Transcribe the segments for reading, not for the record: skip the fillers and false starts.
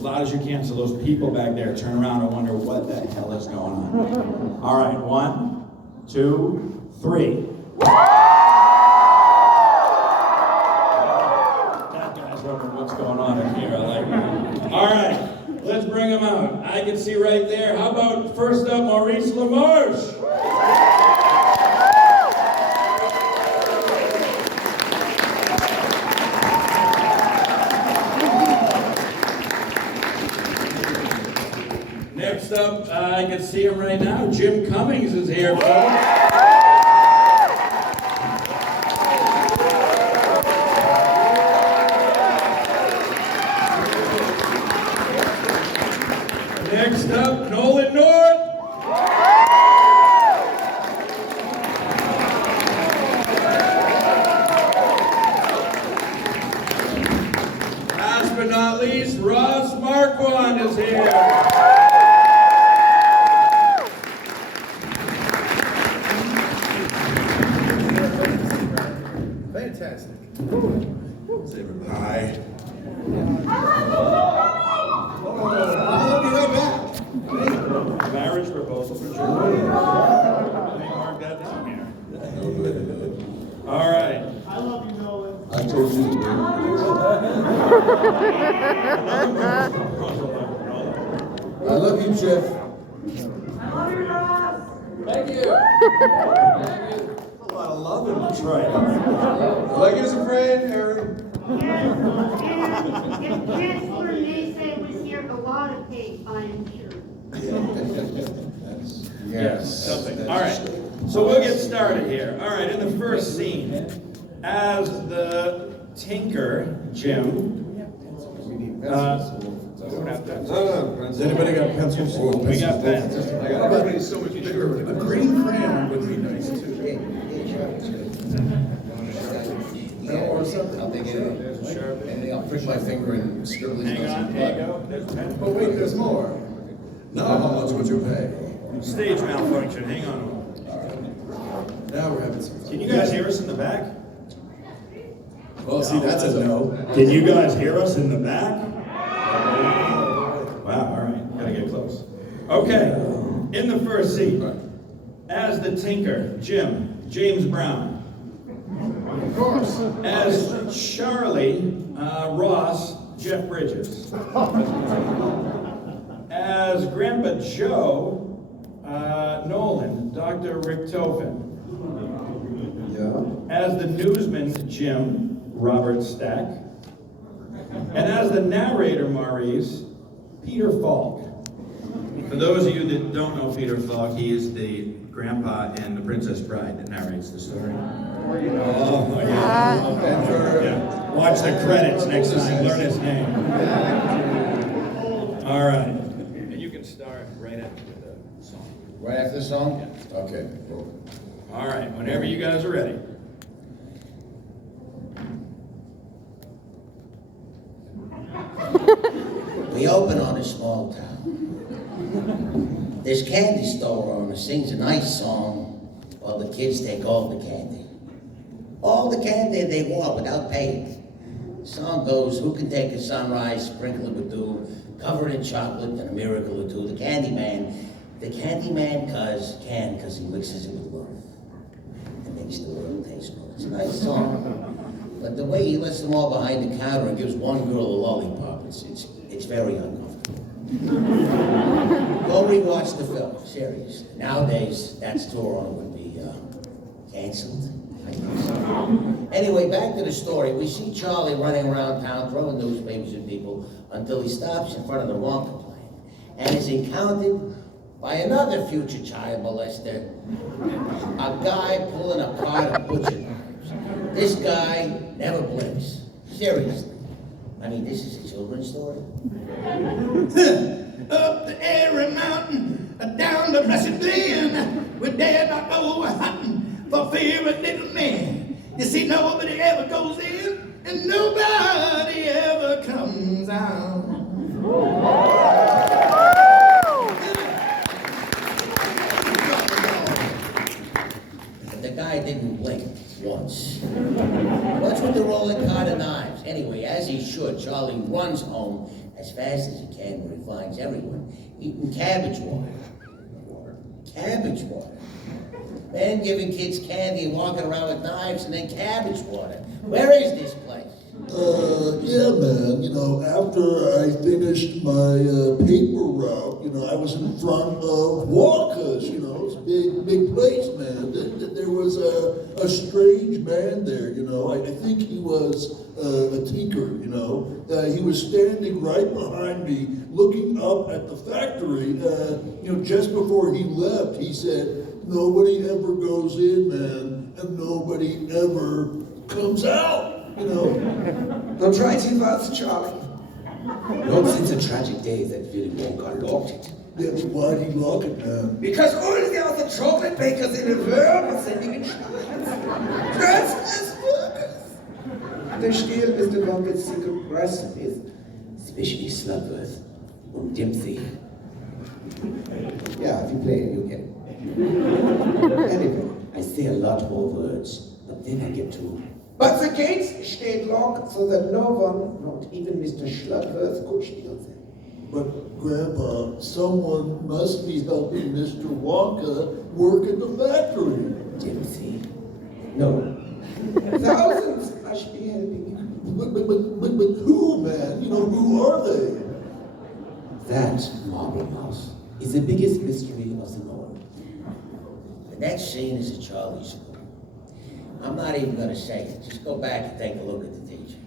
loud as you can so those people back there turn around and wonder what the hell is going on. All right, 1, 2, 3. That guy's wondering what's going on in here. I like it. All right, let's bring him out. I can see right there. How about first up, Maurice LaMarche? Next up, I can see him right now. Jim Cummings is here, folks. Next up, Nolan North. Last but not least, Marquand is here. Fantastic. Hi. I'll be right back. Marriage proposal for Jim. Let me mark that down here. All right. I love you, Nolan. I told you to do I love you, Jeff. I love you, Ross. Thank you. A lot of love in Detroit. Like you as a friend, Harry. Yes, if Chancellor Mason was here, a lot of cake, I am sure. Yes. Something. All right. So we'll get started here. All right. In the first scene, as the Tinker, Jim. Has anybody got pencils? We got pens. Everybody's so much bigger. A green crayon would be nice too. Or something. I'll take it. And I'll prick my finger and scribble these Hang notes on. in There you blood. go. There's a pen. Oh wait, there's more. Now how much would you pay? Stage malfunction. Hang on. Now we're having some fun. Can you guys hear us in the back? Well, see, that's a no. Can you guys hear us in the back? Wow, all right, gotta get close. Okay, in the first seat, as the Tinker, James Brown. Of course. As Charlie, Ross, Jeff Bridges. As Grandpa Joe, Nolan, Dr. Rick Tofin. Yeah. As the newsman, Jim, Robert Stack. And as the narrator, Maurice, Peter Falk. For those of you that don't know Peter Falk, he is the grandpa in The Princess Bride that narrates the story. Oh, yeah. And for, Yeah. Watch the credits next time, learn his name. All right. And you can start right after the song. Right after the song? Okay. Cool. All right, whenever you guys are ready. We open on a small town. This candy store owner sings a nice song while the kids take all the candy. All the candy they want without paying. The song goes, who can take a sunrise, sprinkle it with dew, cover it in chocolate, and a miracle or two? The candy man cause he mixes it with love. It makes the world taste good. It's a nice song. But the way he lets them all behind the counter and gives one girl a lollipop, it's very uncomfortable. Go rewatch the film, seriously. Nowadays, that store owner would be canceled. I think so. Anyway, back to the story. We see Charlie running around town throwing newspapers at people until he stops in front of the wrong complaint and is encountered by another future child molester, a guy pulling a cart of butcher knives. This guy never blinks. Seriously. I mean, this is a children's story. Up the airy mountain, down the blessed glen, we dare not go hunting for fear of little men. You see, nobody ever goes in, and nobody ever comes out. But the guy didn't blink once. What's with the rolling cart of knives? Anyway, as he should, Charlie runs home as fast as he can where he finds everyone eating cabbage water. Cabbage water. Man giving kids candy and walking around with knives and then cabbage water. Where is this place? Yeah, man, after I finished my paper route, I was in front of Walker's, it's a big place, man. There was a strange man there, I think he was a tinker, he was standing right behind me, looking up at the factory, just before he left, he said, nobody ever goes in, man, and nobody ever comes out. Don't try too fast, Charlie. Not since the tragic days that Willy Wonka locked it. Yeah, why did he lock it, man? Because all the other chocolate bakers in the world are sending in Steins. Dressed workers. They steal Mr. Wonka's secret recipes, especially Slugworth and Dempsey. Yeah, if you play it, you'll get it. Anyway, I say a lot more words, but then I get to. But the gates stayed locked so that no one, not even Mr. Slugworth, could steal them. But, Grandpa, someone must be helping Mr. Wonka work in the factory. Dempsey. No. Thousands must be helping him. But who, man? Who are they? That, Marble Mouse, is the biggest mystery of them all. The next scene is at Charlie's school. I'm not even going to say it. Just go back and take a look at the teacher.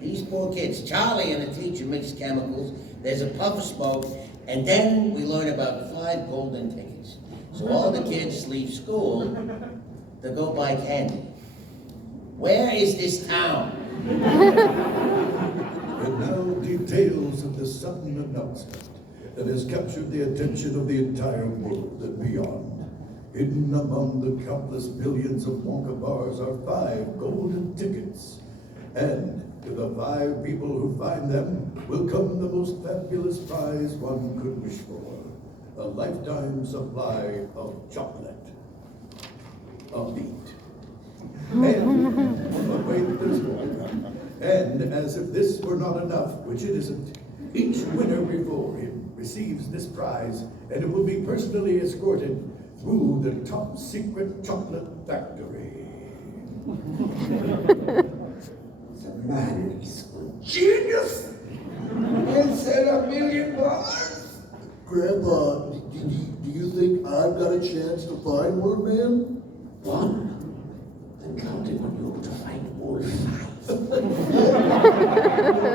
These poor kids, Charlie and the teacher mix chemicals, there's a puff of smoke, and then we learn about 5 golden tickets. So all the kids leave school to go buy candy. Where is this town? And now details of the sudden announcement that has captured the attention of the entire world and beyond. Hidden among the countless billions of Wonka bars are 5 golden tickets. And to the 5 people who find them will come the most fabulous prize one could wish for. A lifetime supply of chocolate. A beat. And, wait, there's more. And as if this were not enough, which it isn't, each winner before him receives this prize, and it will be personally escorted through the top secret chocolate factory. The man is a genius! He'll sell 1 million bars! Grandpa, do you think I've got a chance to find one, man? 1? I'm counting on you to find all 5.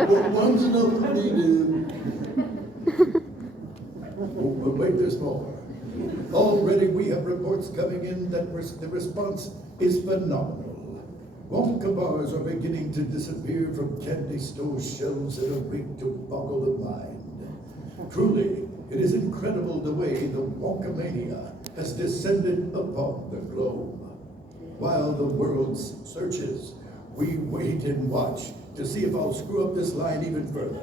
Well, one's enough for me, dude. But wait, there's more. Already we have reports coming in that the response is phenomenal. Wonka bars are beginning to disappear from candy store shelves in a rate to boggle the mind. Truly, it is incredible the way the Wonkamania has descended upon the globe. While the world searches, we wait and watch to see if I'll screw up this line even further.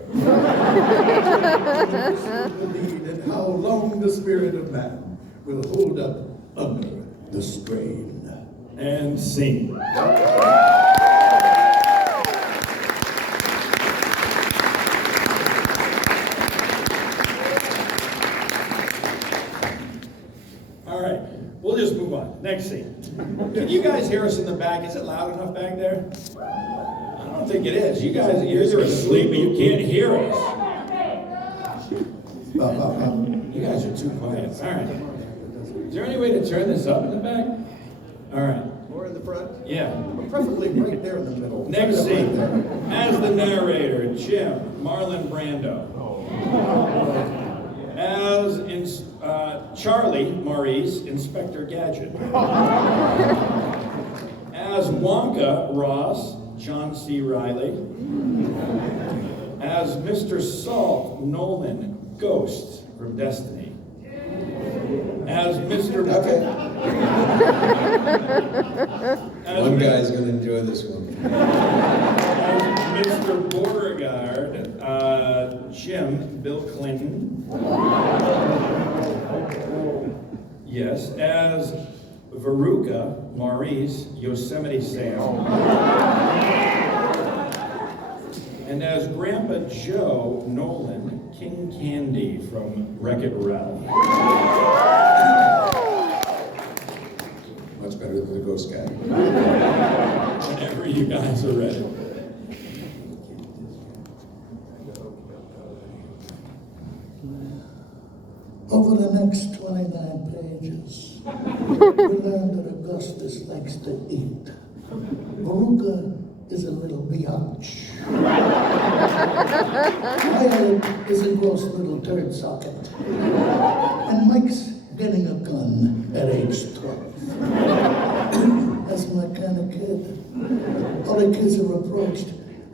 Believe in how long the spirit of man will hold up under the strain. And scene. All right, we'll just move on. Next scene. Can you guys hear us in the back? Is it loud enough back there? I don't think it is. You guys, you're asleep, but you can't hear us. You guys are too quiet. All right. Is there any way to turn this up in the back? All right. More in the front? Yeah. Preferably right there in the middle. Next scene. As the narrator, Jim, Marlon Brando. As Charlie, Maurice, Inspector Gadget. As Wonka, Ross, John C. Reilly. As Mr. Salt, Nolan, Ghost from Destiny. As Mr. One guy's going to enjoy this one. As Mr. Beauregard, Jim, Bill Clinton. Yes, as Veruca, Maurice, Yosemite Sam. And as Grandpa Joe, Nolan, King Candy from Wreck-It Ralph. Much better than the Ghost Cat. Whenever you guys are ready. Over the next 29 pages, we learn that Augustus likes to eat. Veruca is a little biatch. Violet is a gross little turd socket. And Mike's getting a gun at age 12. That's my kind of kid. Other kids are approached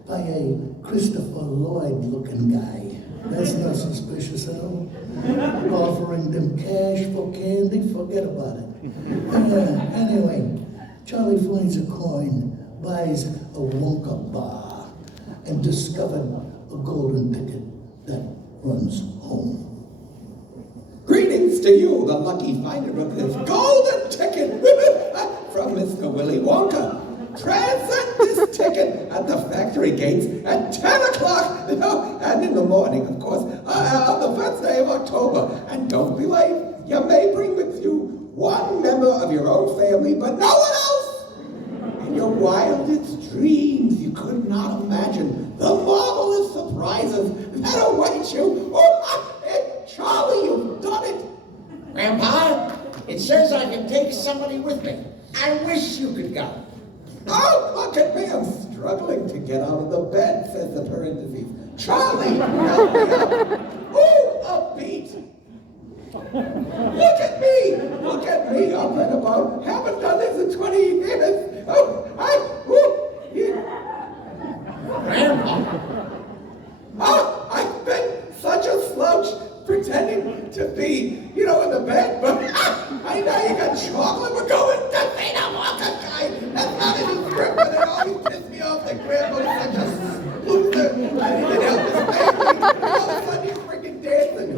by a Christopher Lloyd-looking guy. That's not suspicious at all. Offering them cash for candy, forget about it. Anyway, Charlie finds a coin, buys a Wonka bar, and discovered a golden ticket that runs home. Greetings to you, the lucky finder of this golden ticket from Mr. Willy Wonka. Transit this ticket at the factory gates at 10 o'clock, and in the morning, of course, on the first day of October. And don't be late. You may bring with you one member of your own family, but no one else. In your wildest dreams, you could not imagine the marvelous surprises that await you. Oh, Charlie, you've done it. Grandpa, it says I can take somebody with me. I wish you could go. Oh, look at me, I'm struggling to get out of the bed, says the parentheses. Charlie, help me out. Ooh, a beat. Look at me, up and about. Haven't done this in 20 years. Grandpa. I've been such a slouch pretending to be, in the bed, but I know you got chocolate. We're going to see the Wonka guy. That's not in the script, but it always pissed me off that Grandpa's such a loser. I didn't help his family. And all of a sudden he's freaking dancing.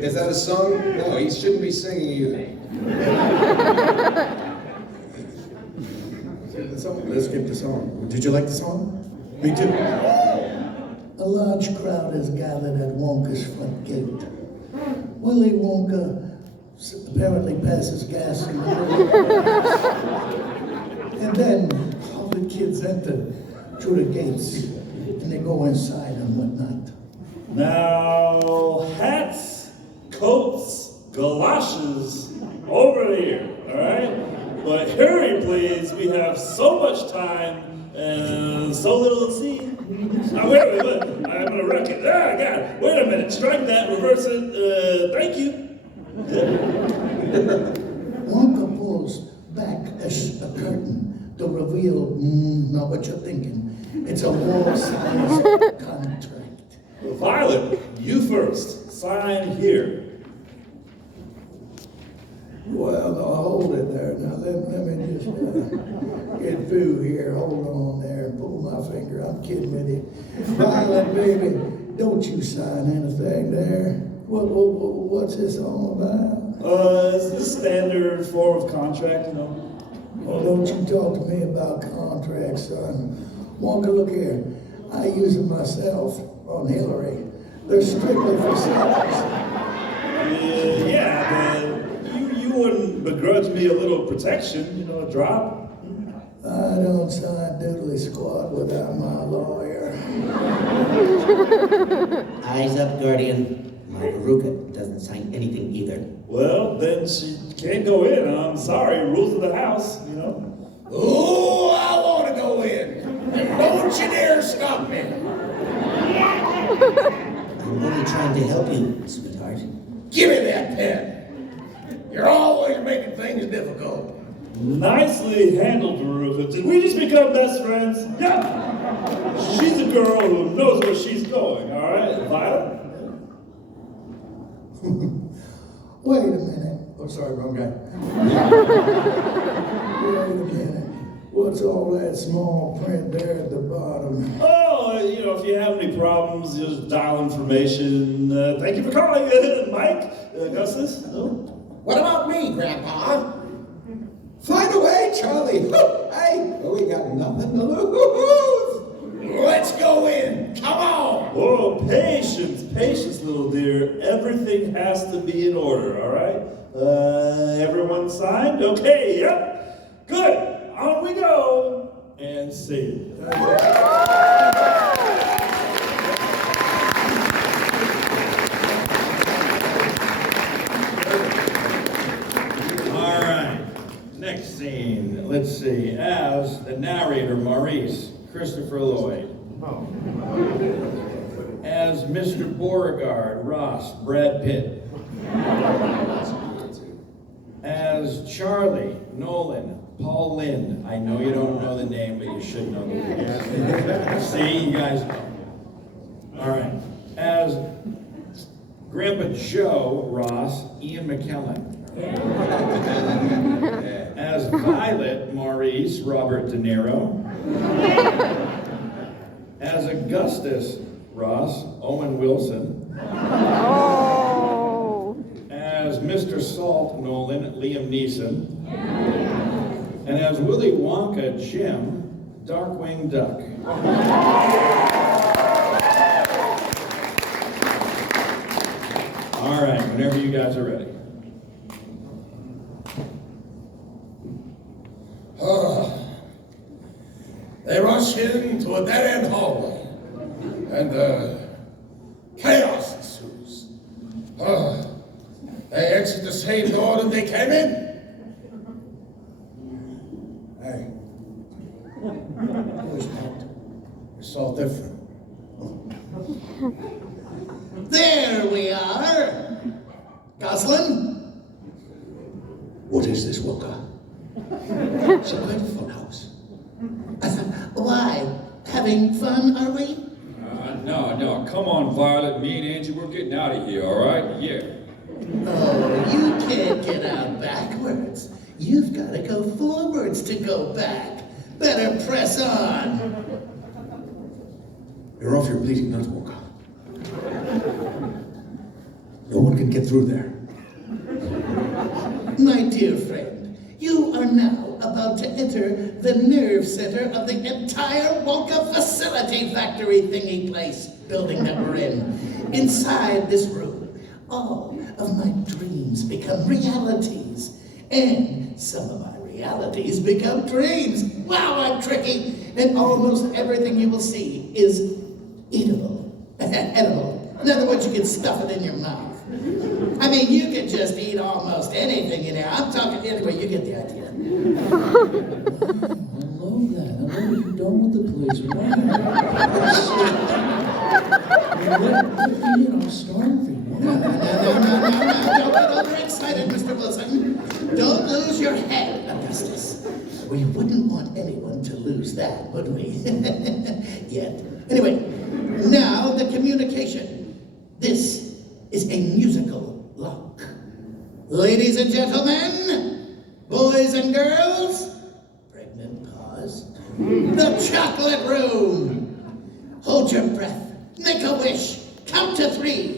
Is that a song? No, he shouldn't be singing either. Let's get the song. Did you like the song? Me too. A large crowd is gathered at Wonka's front gate. Willy Wonka apparently passes gas in the middle. And then all the kids enter through the gates and they go inside and whatnot. Now, hats, coats, galoshes, over here, all right? But hurry, please. We have so much time and so little to see. Now, wait. I'm gonna wreck it. Ah, I got it. Wait a minute. Strike that, reverse it. Thank you. Wonka pulls back a curtain to reveal, not what you're thinking. It's a wall-sized contract. Violet, you first. Sign here. Well, now hold it there. Now let me just get through here. Hold on there and pull my finger. I'm kidding with you. Violet, baby, don't you sign anything there. What's this all about? It's the standard form of contract, Well, don't you talk to me about contracts, son. Wonka, look here. I use them myself on Hillary. They're strictly for sellers. Yeah, but you wouldn't begrudge me a little protection, a drop? I don't sign doodly squat without my lawyer. Eyes up, Guardian. My Veruca doesn't sign anything either. Well, then she can't go in. I'm sorry, rules of the house, Oh, I want to go in. And don't you dare stop me. I'm only trying to help you, sweetheart. Give me that pen. You're always making things difficult. Nicely handled, Veruca. Did we just become best friends? Yep. She's a girl who knows where she's going, all right? Violet? Wait a minute. Oh, sorry, wrong guy. Wait a minute. What's all that small print there at the bottom? Oh, if you have any problems, just dial information. Thank you for calling, Mike. Augustus? No? What about me, Grandpa? Find a way, Charlie. Hey, we got nothing to lose. Let's go in. Come on. Oh, patience, little dear. Everything has to be in order, all right? Everyone signed? Okay, yep. Good. On we go. And see. All right. Next scene. Let's see. As the narrator, Maurice, Christopher Lloyd. As Mr. Beauregard, Ross, Brad Pitt. As Charlie, Nolan, Paul Lynde. I know you don't know the name, but you should know the name. See, you guys know. All right. As Grandpa Joe, Ross, Ian McKellen. As Violet, Maurice, Robert De Niro. As Augustus, Ross, Owen Wilson. As Mr. Salt, Nolan, Liam Neeson. And as Willy Wonka, Jim, Darkwing Duck. All right, whenever you guys are ready. They rush into a dead-end hallway, and chaos ensues. They exit the same door that they came in. Hey. Where's that? It's all different. There we are. Goslin? What is this, Wonka? Some kind of fun house. Why? Having fun, are we? No. Come on, Violet. Me and Angie, we're getting out of here, all right? Yeah. Oh, you can't get out backwards. You've got to go forwards to go back. Better press on. You're off your bleeding nut, Wonka. No one can get through there. My dear friend, you are now about to enter the nerve center of the entire Wonka facility factory thingy place building that we're in. Inside this room, all of my dreams become realities, and some of my realities become dreams. Wow, I'm tricky, and almost everything you will see is eatable, edible. In other words, you can stuff it in your mouth. I mean, you can just eat almost anything in there. I'm talking, anyway, you get the idea. Hello, then. Hello, you done with the police? I'm starving. No. Don't get overexcited, Mr. Wilson. Don't lose your head, Augustus. We wouldn't want anyone to lose that, would we? Yet. Anyway, now the communication. This is a musical lock. Ladies and gentlemen, boys and girls, pregnant pause, the chocolate room. Hold your breath, make a wish, count to 3.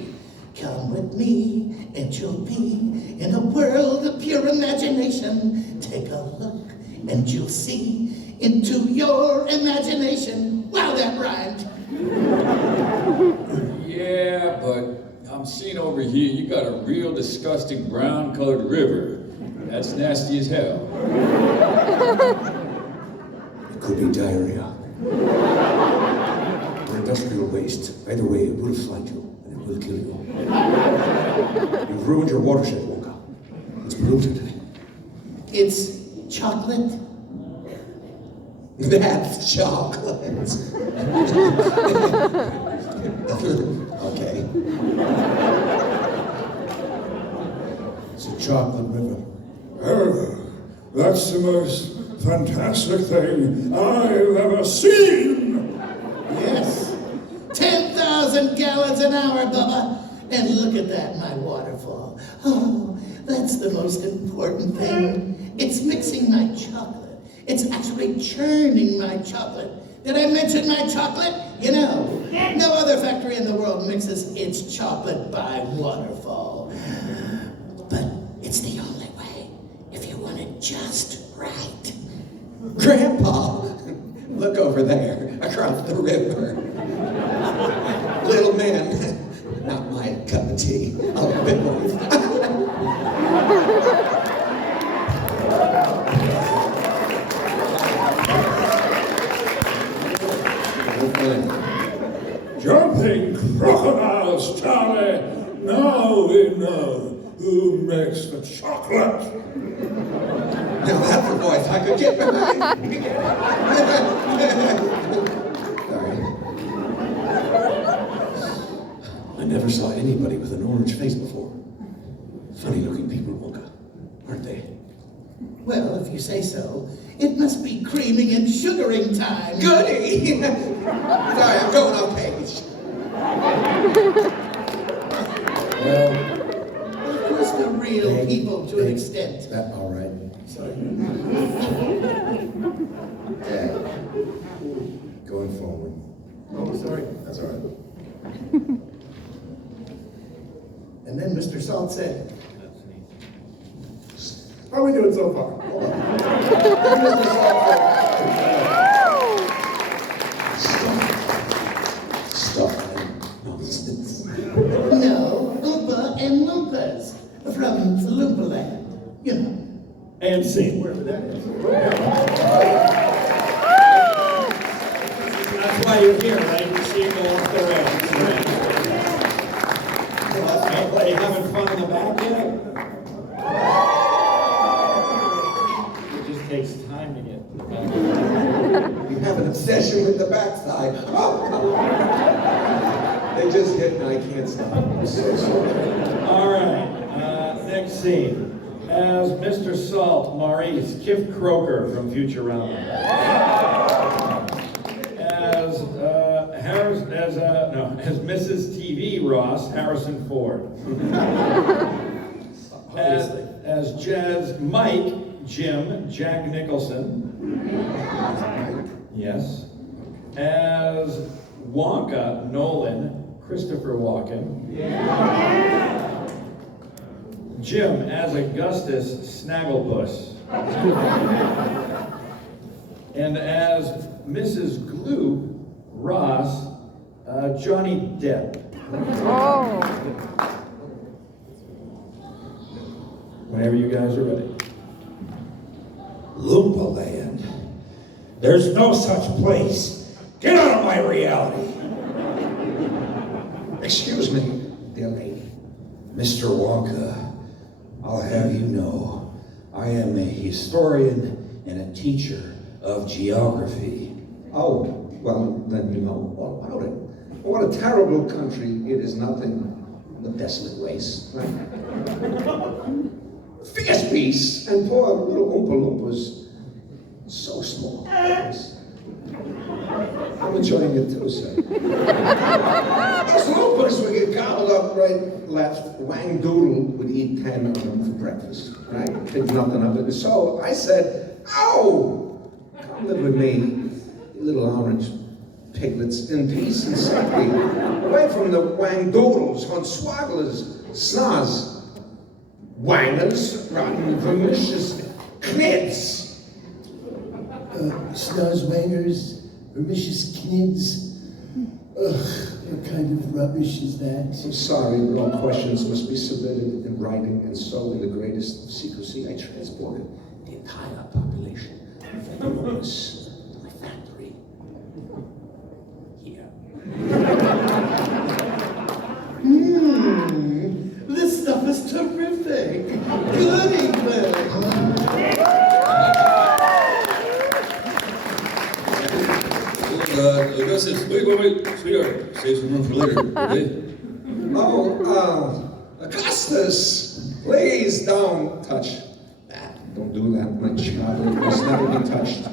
Come with me, and you'll be in a world of pure imagination. Take a look, and you'll see into your imagination. Wow, that rhymed. Yeah, but I'm seeing over here you got a real disgusting brown-colored river. That's nasty as hell. It could be diarrhea. Or industrial waste. Either way, it will flood you, and it will kill you. You've ruined your watershed, Wonka. It's polluted. It's chocolate. That's chocolate. Okay. It's a chocolate river. Oh, that's the most fantastic thing I've ever seen. Yes. 10,000 gallons an hour, Bubba. And look at that, my waterfall. Oh, that's the most important thing. It's mixing my chocolate It's actually churning my chocolate. Did I mention my chocolate? You know, no other factory in the world mixes its chocolate by waterfall. But it's the only way if you want it just right. Grandpa, look over there, across the river. Little man, not my cup of tea. A little bit more. Jumping crocodiles, Charlie. Now we know who makes the chocolate. Now that's the voice I could get behind. Sorry. I never saw anybody with an orange face before. Funny looking people, Wonka, aren't they? Well, if you say so, it must be creaming and sugaring time. Goody! Sorry, I'm going off page. Well, of course, the real people to an extent. All right. Sorry. Dad, going forward. Oh, sorry. That's all right. And then Mr. Salt said, How are we doing so far? Hold on. Mr. Salt said, Stop that nonsense. no, Oompa and Loompas from Loompa Land, you know. And scene. wherever that is. That's why you're here, right? You see it go off the rails, right? Are you having fun in the back yet? It just takes time to get to the back. You have an obsession with the backside. Oh. They just hit and I can't stop. I'm so sorry. All right, next scene. As Mr. Salt, Maurice, Kif Croker from Futurama. As Mrs. TV Ross, Harrison Ford. as Jazz Mike, Jim, Jack Nicholson. Yes. As Wonka, Nolan, Christopher Walken. Jim as Augustus Snagglepuss. And as Mrs. Gloop, Ross, Johnny Depp. Whenever you guys are ready. Loompa Land. There's no such place. Get out of my reality. Excuse me, dear lady. Mr. Wonka, I'll have you know, I am a historian and a teacher of geography. Oh, well, then you know all about it. What a terrible country. It is nothing but desolate waste, right? Fierce beasts and poor little Oompa Loompas. So small. Yes. I'm enjoying it too, sir. Those Loompas would get gobbled up right, left. Wang Doodle would eat 10 of them for breakfast, right? Think nothing of it. So I said, "Oh, come live with me, you little orange piglets, in peace and safety, away from the Wang Doodles, Hornswogglers, Snaz, Wangers, rotten, vicious knids." Snozwangers, vicious kids. Ugh, what kind of rubbish is that? I'm sorry, but all questions must be submitted in writing, and so, in the greatest of secrecy, I transported the entire population of Enormous to my factory. Here. This stuff is terrific. Good evening. Augustus, wait, sweetheart, save some room for later, okay? Oh, Augustus, please don't touch that. Don't do that. My child must never be touched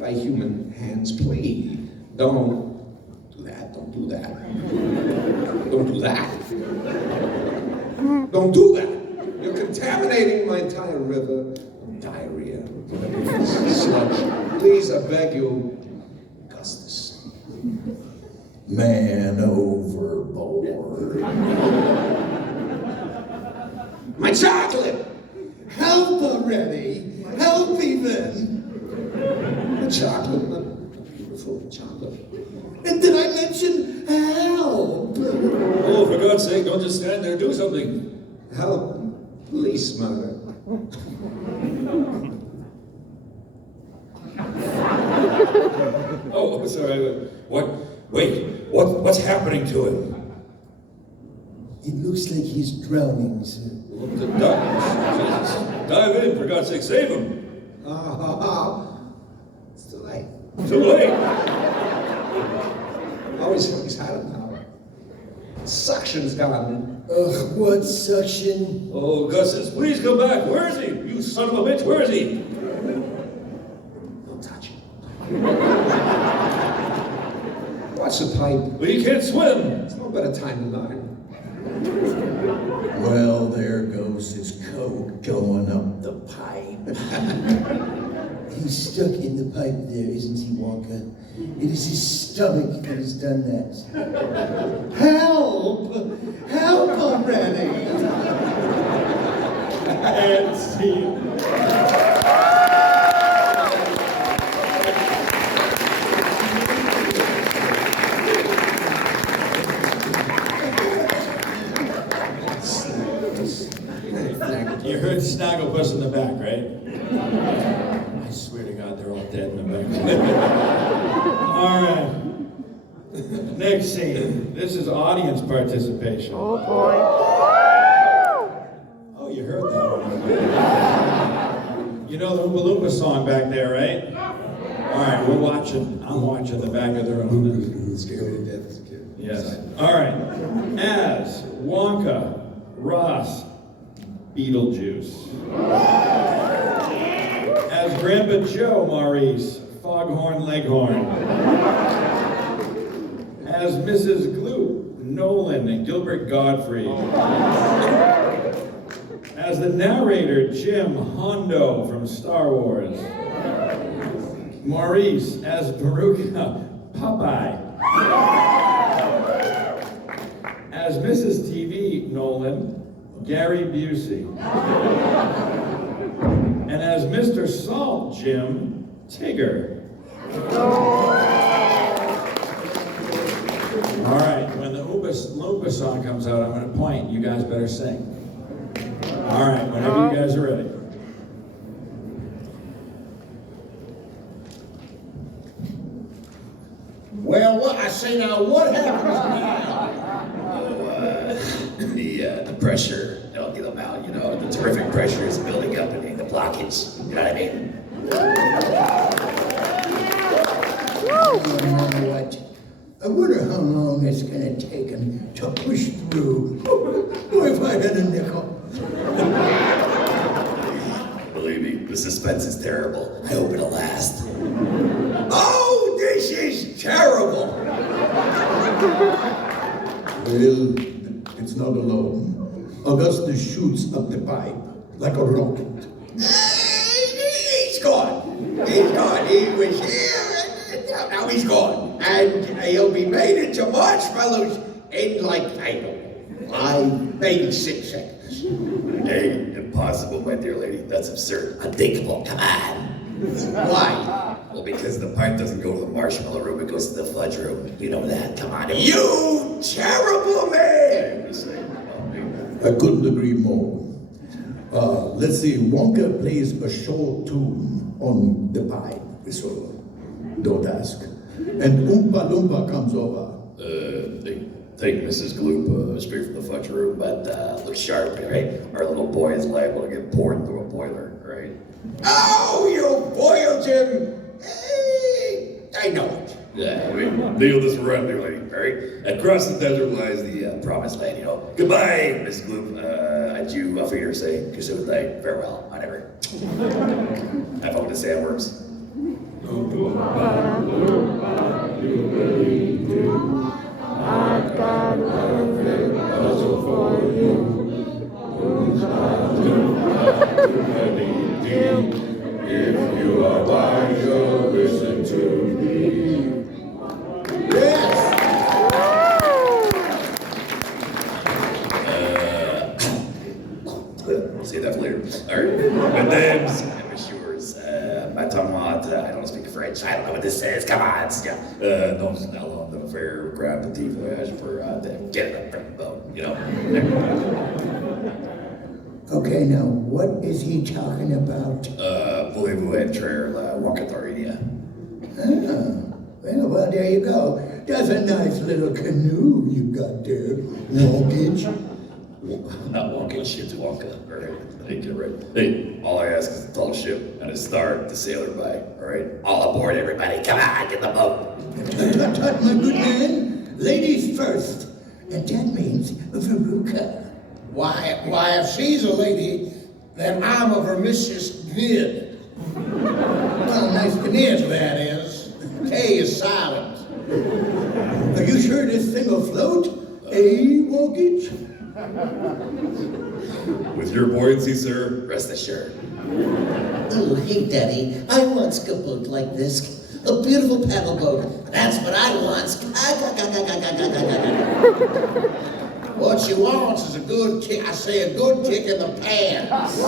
by human hands. Please, don't do that. Don't do that. Don't do that. Don't do that. You're contaminating my entire river of diarrhea. lunch. Please, I beg you, Augustus. Man overboard. My chocolate! Help already. Help even. The chocolate, the beautiful chocolate. And did I mention help? Oh, for God's sake, don't just stand there, do something. Help, please, mother. Oh, sorry. What's happening to him? It looks like he's drowning, sir. Dive in, for God's sake, save him. It's too late. Too late. Oh, he's had it now. Suction's gone. Ugh, what suction? Oh, Augustus, please come back. Where is he? You son of a bitch, where is he? Don't touch him. Watch the pipe. Well, he can't swim. There's no better time than now. Well, there goes his coat going up the pipe. He's stuck in the pipe there, isn't he, Wonka? It is his stomach that has done that. Help! Help already! And scene. You heard Snagglepuss in the back, right? I swear to God, they're all dead in the back. All right. Next scene. This is audience participation. Oh boy. Oh, you heard that one. You know the Oompa Loompa song back there, right? All right, we're watching. I'm watching the back of the room. Scared to death as a kid. Yes. All right. As Wonka, Ross, Beetlejuice. As Grandpa Joe, Maurice, Foghorn Leghorn. As Mrs. Gloop, Nolan and Gilbert Godfrey. As the narrator, Jim Hondo from Star Wars. Maurice as Veruca, Popeye. As Mrs. TV, Nolan, Gary Busey. And as Mr. Salt, Jim, Tigger. All right, when the Oompa Loompa song comes out, I'm going to point. You guys better sing. All right, whenever you guys are ready. Well, what I say now, what happens now? The pressure, they'll get them out, you know, the terrific pressure is building up and the blockage, you know what I mean? You know what? I wonder how long it's gonna take him to push through. If I had a nickel. Believe me, the suspense is terrible. I hope it'll last. Oh, this is terrible! Well, it's not alone. Augustus shoots up the pipe like a rocket. He's gone. He's gone. He was here, and now he's gone. And he'll be made into marshmallows in like, I don't know, maybe 6 seconds. Hey, impossible, my dear lady. That's absurd. Unthinkable. Come on. Why? Well, because the pipe doesn't go to the marshmallow room, it goes to the fudge room. You know that. Come on. You terrible man! I couldn't agree more. Let's see, Wonka plays a short tune on the pipe. So, don't ask. And Oompa Loompa comes over. They take Mrs. Gloop straight from the fudge room, but look sharp, right? Our little boy is liable to get poured through a boiler, right? Oh, you boiled him! I know it. Yeah, we deal this around there, lady, all right? Across the desert lies the promised land, you know. Goodbye, Miss Gloop. Adieu, I'll figure to say, good night, farewell, whatever. Have fun with the sandworms. I've got a perfect puzzle for you. If you are wise. that for later. All right. Mesdames et messieurs, maintenant, I don't speak French. I don't know what this says. Come on. Non, nous allons de faire grand petit voyage pour get it from the boat, you know. Okay, now what is he talking about? Voulez-vous être la Wakataria? Well, there you go. That's a nice little canoe you got there, Walkage. Not Walkage, it's Wonka. All right, hey, get it right. Hey, all I ask is a tall ship and a star to sail her by. All right, all aboard, everybody. Come on, get the boat. Tut, tut, my good man. Ladies first. And that means Veruca. Why, if she's a lady, then I'm a vermicious good. Well, nice finish, that is. K is silent. Are you sure this thing will float? Walkage? With your buoyancy, sir, rest assured. Oh, hey, Daddy, I once got a boat like this. A beautiful paddle boat. That's what I want. What she wants is a good kick, I say a good kick in the pants.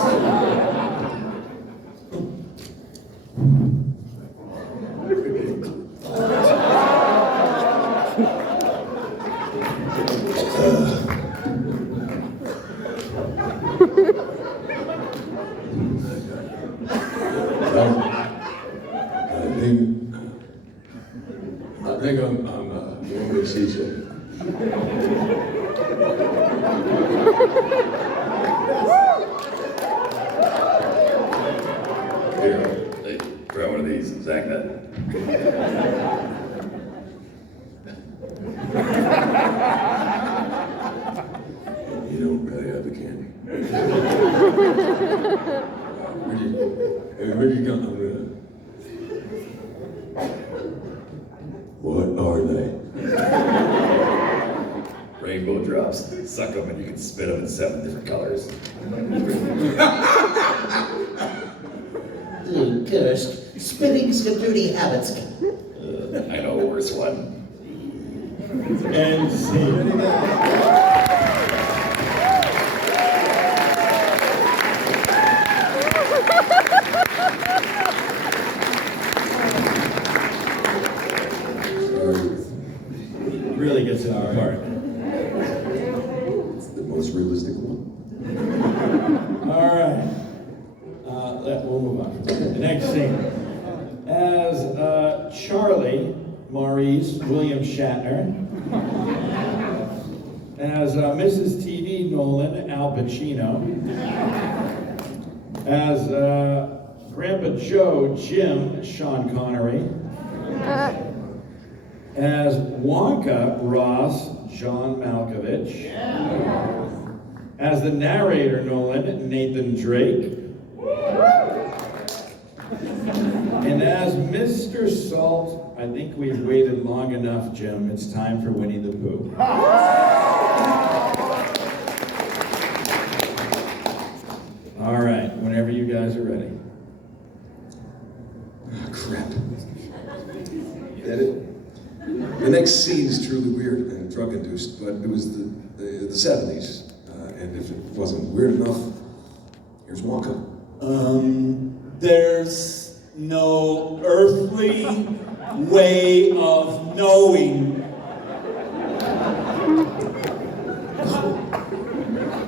I think I'm going to see you. Here, hey, try one of these, Zach that. You don't really have the candy. Where'd you come from? What are they? Rainbow drops. Suck them and you can spit them in 7 different colors. Ooh, Kursk, spitting's a dirty habit. I know a worse one. And scene. Really gets in our heart. It's the most realistic one. All right. We'll move on. The next scene. As Charlie, Maurice, William Shatner. As Mrs. TV, Nolan, Al Pacino. As Grandpa Joe, Jim, Sean Connery. As Wonka, Ross, John Malkovich. As the narrator, Nolan, Nathan Drake. And as Mr. Salt, I think we've waited long enough, Jim. It's time for Winnie the Pooh. All right, whenever you guys are ready. Oh, crap. Get it? The next scene is truly weird and drug-induced, but it was the 70s. And if it wasn't weird enough, here's Wonka. There's no earthly way of knowing.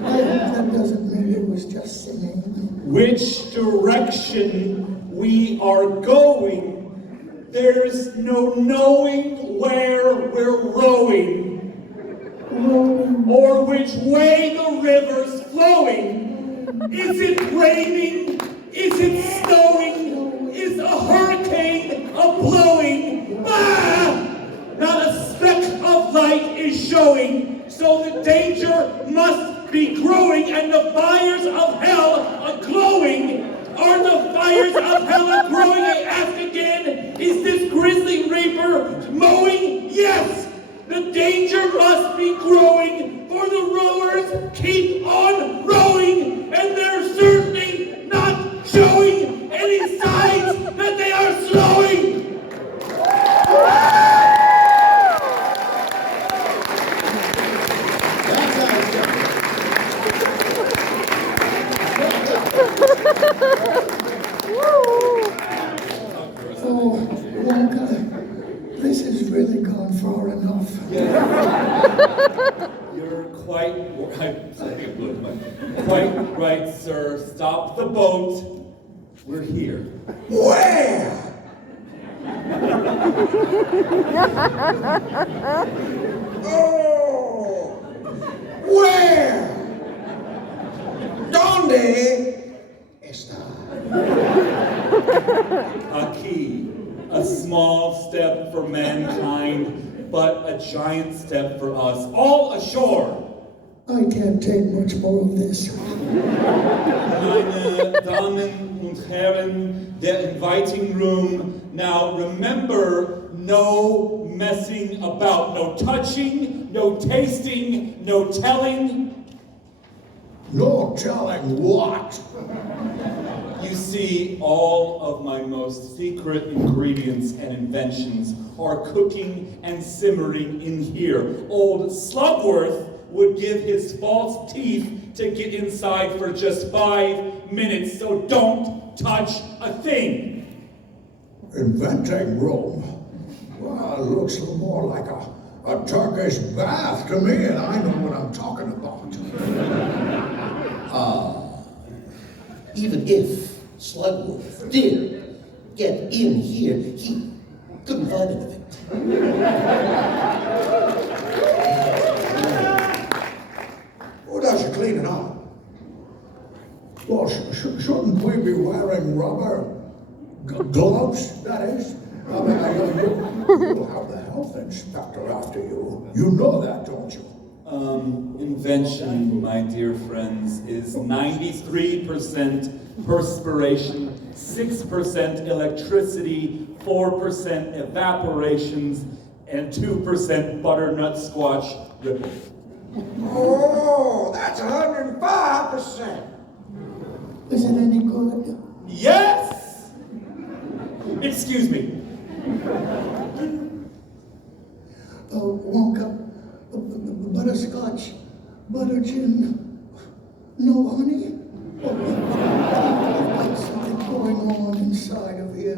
That doesn't mean it was just singing. Which direction we are going. There's no knowing where we're rowing. Or which way the river's flowing. Is it raining? Is it snowing? Is a hurricane a-blowing? Ah! Not a speck of light is showing, so the danger must be growing, and the fires of hell are glowing. Are the fires of hell are growing? I ask again, is this grisly reaper mowing? Yes! The danger must be growing, for the rowers keep on rowing, and they're certainly not showing any signs that they are slowing. Oh, Wonka, this has really gone far enough. You're quite right, sir. Stop the boat. We're here. Where? Oh, where? ¿Dónde está? Aquí, a small step for mankind, but a giant step for us. All ashore. I can't take much more of this. Meine Damen und Herren, der inviting room. Now remember, no messing about. No touching, no tasting, no telling. No telling what? You see, all of my most secret ingredients and inventions are cooking and simmering in here. Old Slugworth would give his false teeth to get inside for just 5 minutes, so don't touch a thing. Inventing room? Well, it looks a little more like a Turkish bath to me, and I know what I'm talking about. Even if Slugworth did get in here, he couldn't find anything. Who does you clean it up? Well, shouldn't we be wearing rubber gloves, that is? I mean, you'll have the health inspector after you. You know that, don't you? Invention, my dear friends, is 93% perspiration, 6% electricity, 4% evaporations, and 2% butternut squash ripple. Oh, that's 105%. Is it any good? Yes! Excuse me. Wonka, butterscotch, butter gin, no honey? There's something going on inside of here.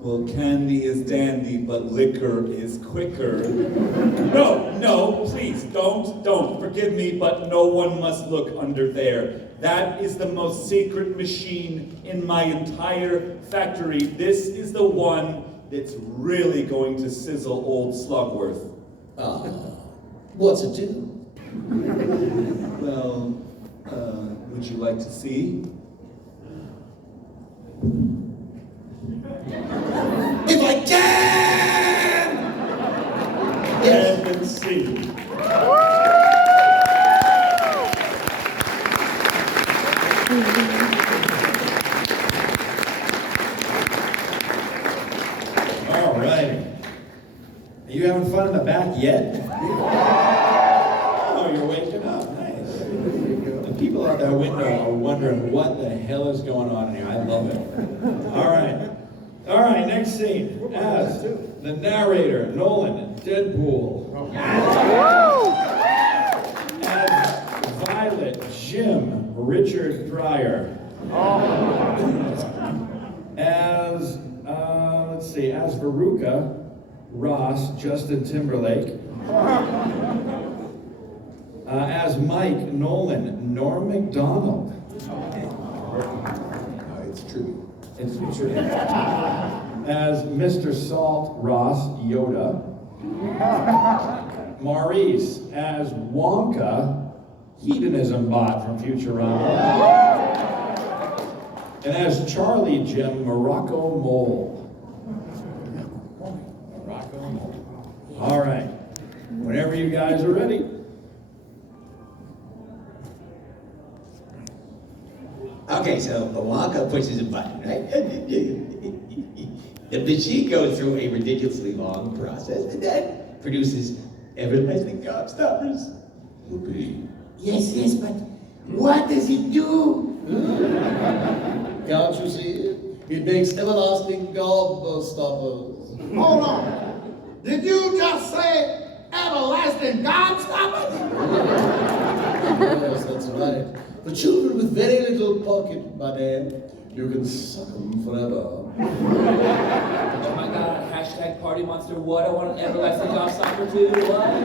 Well, candy is dandy, but liquor is quicker. No, please, don't. Forgive me, but no one must look under there. That is the most secret machine in my entire factory. This is the one that's really going to sizzle old Slugworth. What's it do? Well, would you like to see? If I can! Yes. And see. All right. Are you having fun in the back yet? Oh, you're waking up. Nice. The people out that window are wondering what the hell is going on in here. I love it. All right, next scene. As the narrator, Nolan Deadpool. As Violet, Jim Richard Pryor. As, as Veruca, Ross Justin Timberlake. As Mike, Nolan Norm MacDonald. It's true. It's true. As Mr. Salt, Ross Yoda. Maurice as Wonka, hedonism bot from Futurama. And as Charlie Jim, Morocco Mole. Morocco Mole. All right. Whenever you guys are ready. Okay, so Wonka pushes a button, right? The machine goes through a ridiculously long process and then produces everlasting gobstoppers. Whoopee. Yes, but what does it do? Can't you see it? It makes everlasting gobstoppers. Hold on. Did you just say everlasting gobstoppers? Yes, that's right. For children with very little pocket, madam. You can suck them forever. Oh my god, hashtag party monster, what? I want an everlasting golf stopper too, what?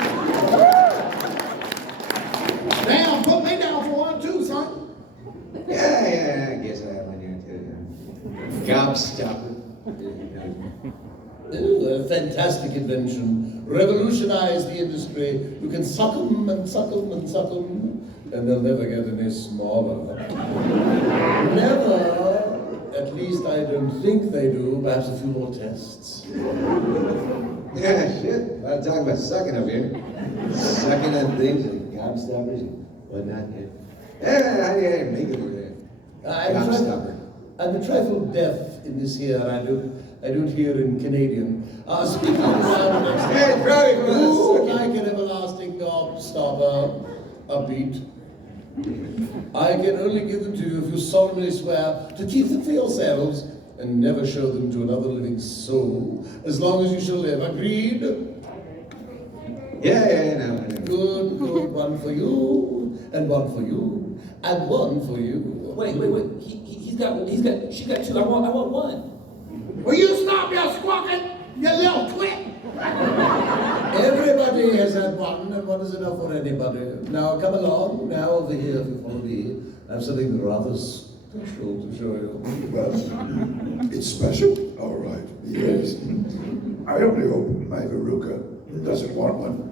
Damn, put me down for one too, son. Yeah, I guess I have one here too. Gobstopper. Ooh, a fantastic invention. Revolutionize the industry. You can suck them and suck them and suck them, and they'll never get any smaller. Never. At least I don't think they do. Perhaps a few more tests. Yeah, shit. A lot of talking about sucking up here. Sucking on things and gobstoppers and whatnot. Yeah, I make it over there. Gobstopper. I'm a trifle deaf in this here. I don't hear in Canadian. Speaking of sound effects, who would like an everlasting gobstopper? A beat. I can only give them to you if you solemnly swear to keep them for yourselves and never show them to another living soul as long as you shall live. Agreed? Yeah, no. Good. One for you, and one for you, and one for you. Wait. She got two. I want one. Will you stop your squawking, you little twit? Everybody has had one, and one is enough for anybody. Now come along, now over here if you follow me. I have something rather special to show you. Well, it's special? All right, yes. I only hope my Veruca doesn't want one.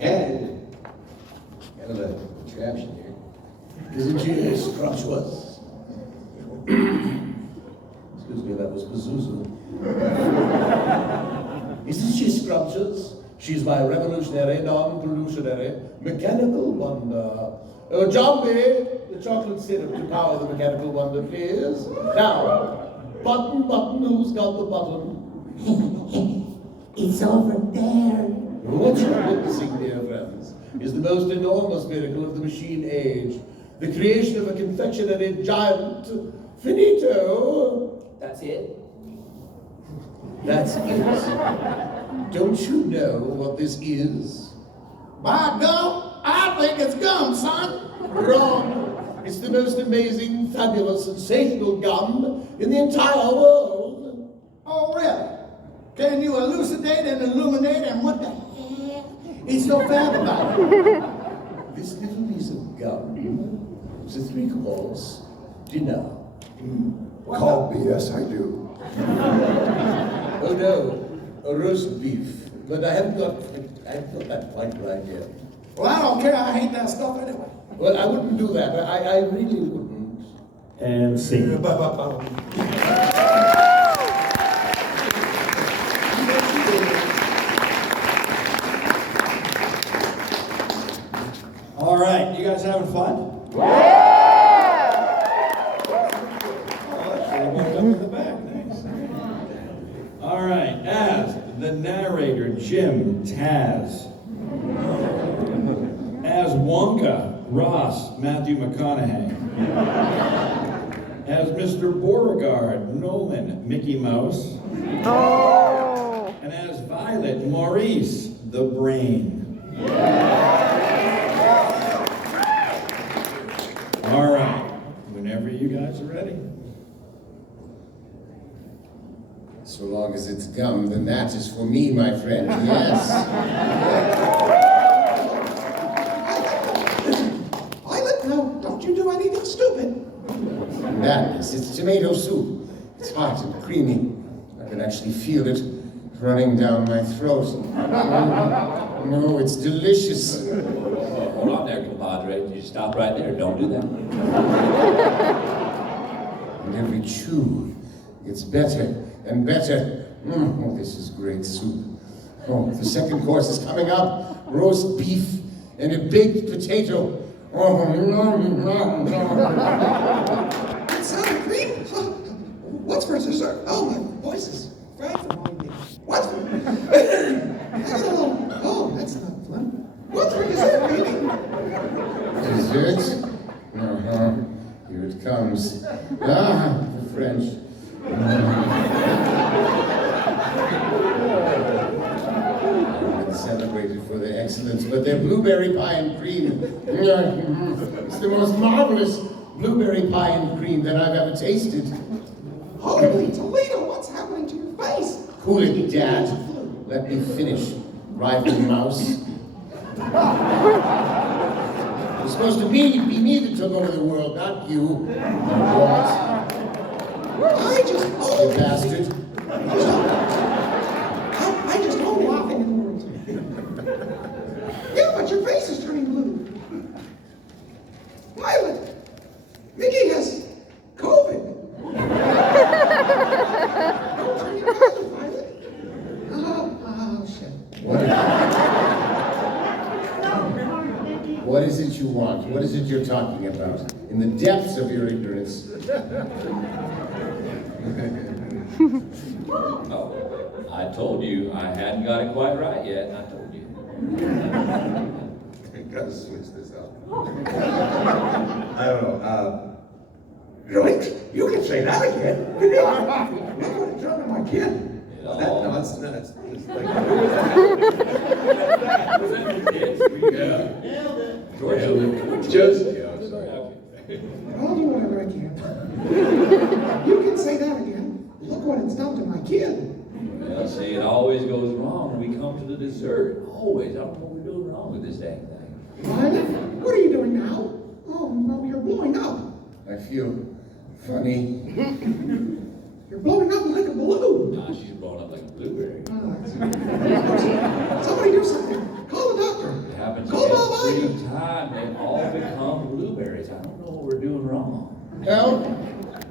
And kind of a contraption here. Isn't she scrumptious? Excuse me, that was Pazuzu. Isn't she scrumptious? She's my revolutionary, non-pollutionary, mechanical wonder. Oh, Jambi, the chocolate syrup to power the mechanical wonder, please. Now, button, who's got the button? It's over there. What you're witnessing, dear friends, is the most enormous miracle of the machine age. The creation of a confectionery giant. Finito. That's it? That's it. Don't you know what this is? By gum, I think it's gum, son. Wrong. It's the most amazing, fabulous, sensational gum in the entire world. Oh, really? Can you elucidate and illuminate and what the hell is so fab about it? This little piece of gum is a 3-course dinner. Call BS, I do. Oh no, a roast beef. But I haven't got that quite right yet. Well, I don't care. I hate that stuff anyway. Well, I wouldn't do that. I really wouldn't. And scene. All right, you guys having fun? In the back, nice. All right, as the narrator, Jim Taz. As Wonka, Ross, Matthew McConaughey. As Mr. Beauregard, Nolan, Mickey Mouse. Oh. And as Violet, Maurice, the Brain. All right, whenever you guys are ready. So long as it's gum, then that is for me, my friend, yes. Violet, no, don't you do anything stupid. Madness, it's tomato soup. It's hot and creamy. I can actually feel it running down my throat. No, it's delicious. Hold on there, compadre. You stop right there. Don't do that. And every chew gets better and better. Oh, this is great soup. Oh, the second course is coming up. Roast beef and a baked potato. Oh, Sour cream? What's for dessert? Oh, my voice is fried from all day. What? Oh, that's not fun. What's for dessert, baby? Dessert? Uh-huh. Here it comes. Ah, the French. I haven't celebrated for for their excellence, but their blueberry pie and cream, it's the most marvelous blueberry pie and cream that I've ever tasted. Holy Toledo, what's happening to your face? Cool it, Dad. Let me finish, rival mouse. It's supposed to be me that took over the world, not you. What? I just You bastard. I just hope laughing in the world. Yeah, but your face is turning blue. Violet, Mickey has COVID. Don't turn your color, Violet. Oh, shit. What is it you want? What is it you're talking about? In the depths of your ignorance. Oh, I told you I hadn't got it quite right yet. I told you. Gotta switch this up. I don't know. Really? You can say that again. Look what it's done to my kid. No, it's nuts. It's like. Yeah. Just. I'll do whatever I can. You can say that again. Look what it's done to my kid. Well, see, it always goes wrong when we come to the dessert. Always. I don't know what we're doing wrong with this dang thing. Violet, what are you doing now? Oh, no, you're blowing up. I feel funny. You're blowing up like a balloon. Nah, she's blowing up like a blueberry. Somebody do something. Call the doctor. It happens Call Bob every Iger. time. They all become blueberries. I don't know what we're doing wrong. Help!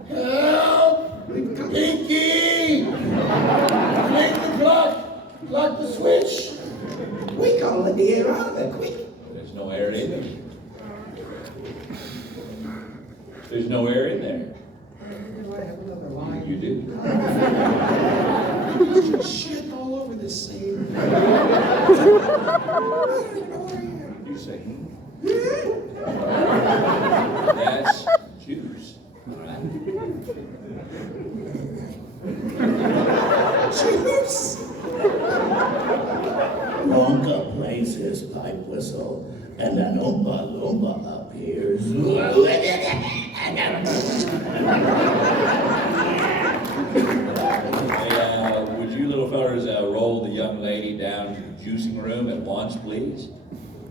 Help! Pinky! Make the clock! Lock the switch! We gotta let the air out of it, quick. There's no air in there. There's no air in there. Do I have another line? You do. There's just shit all over this scene. You say, that's juice. All right. Juice! Wonka plays his pipe whistle, and an Oompa Loompa appears. Hey, would you little fellas roll the young lady down to the juicing room at once, please?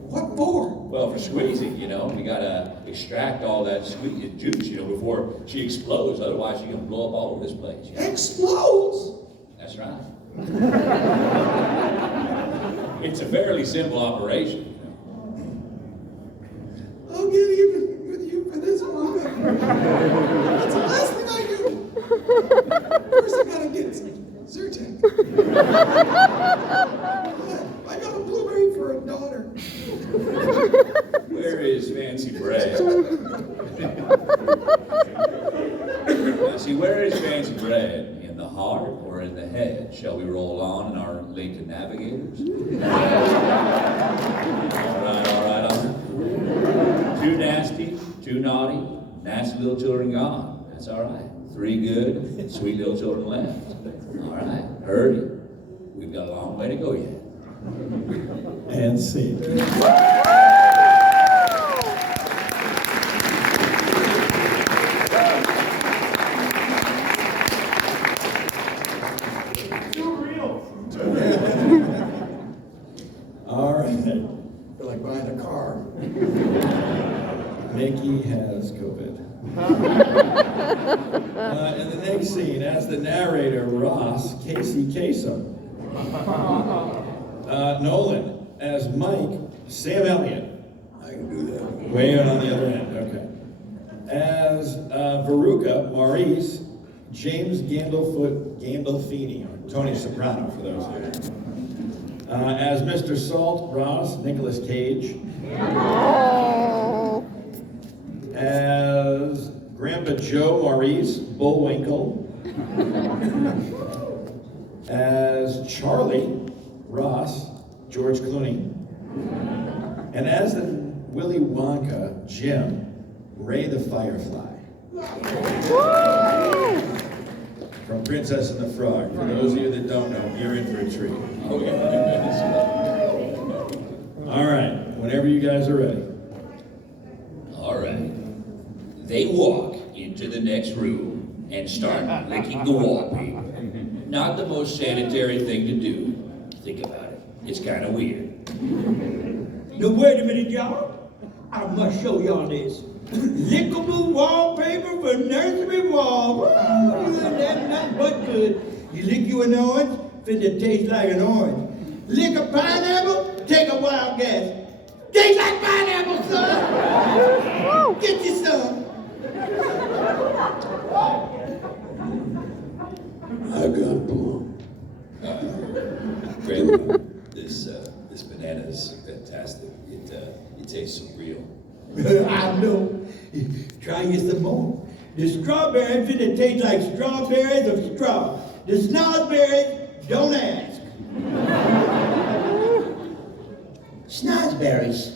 What for? Well, for squeezing, you know. We gotta extract all that sweet juice, you know, before she explodes. Otherwise, she's gonna blow up all over this place. You know? Explodes? That's right. It's a fairly simple operation. I'll get even with you for this one. That's the last thing I do. First, I gotta get some Zyrtec. I got a blueberry for a daughter. Where is fancy bread? Now, see, where is fancy bread? In the heart or in the head? Shall we roll on in our Lincoln Navigators? All right. Too nasty, too naughty, nasty little children gone. That's all right. 3 good, sweet little children left. All right, hurry. We've got a long way to go yet. And scene. All right. Feel like buying a car. Mickey has COVID. In the next scene, as the narrator, Ross, Casey Kasem. Nolan, as Mike, Sam Elliott. I can do that. Way on the other end, okay. As Veruca, Maurice, James Gandolfini, or Tony Soprano, for those of you. As Mr. Salt, Ross, Nicolas Cage. As Grandpa Joe, Maurice, Bullwinkle. As Charlie, Ross, George Clooney. And as the Willy Wonka, Jim, Ray the Firefly. From Princess and the Frog. For those of you that don't know, you're in for a treat. Oh, yeah. you guys are ready. All right. They walk into the next room and start licking the wallpaper. Not the most sanitary thing to do. Think about it. It's kind of weird. Now wait a minute, y'all. I must show y'all this. Lickable wallpaper for nursery walls. That's nothing but good. You lick you an orange, finna taste like an orange. Lick a pineapple, take a wild guess. Taste like pineapple, son. Get you some. I got a plum. Grandma, this banana is fantastic. It tastes so real. I know. Try you some more. The strawberry finna taste like strawberries of straw. The snozberries, don't ask. Snozberries?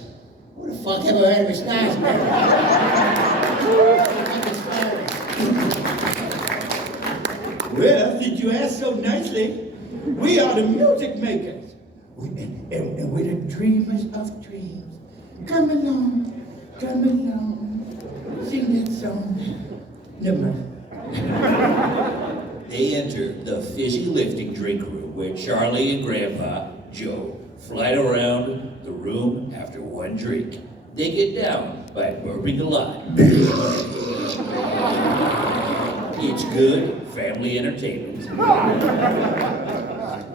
Who the fuck ever heard of a snozberry? Well, since you asked so nicely, we are the music makers. And we're the dreamers of dreams. Come along, sing that song. Never mind. They enter the fizzy lifting drink room where Charlie and Grandpa, Joe, fly around the room after one drink. They get down by burping a lot. It's good family entertainment.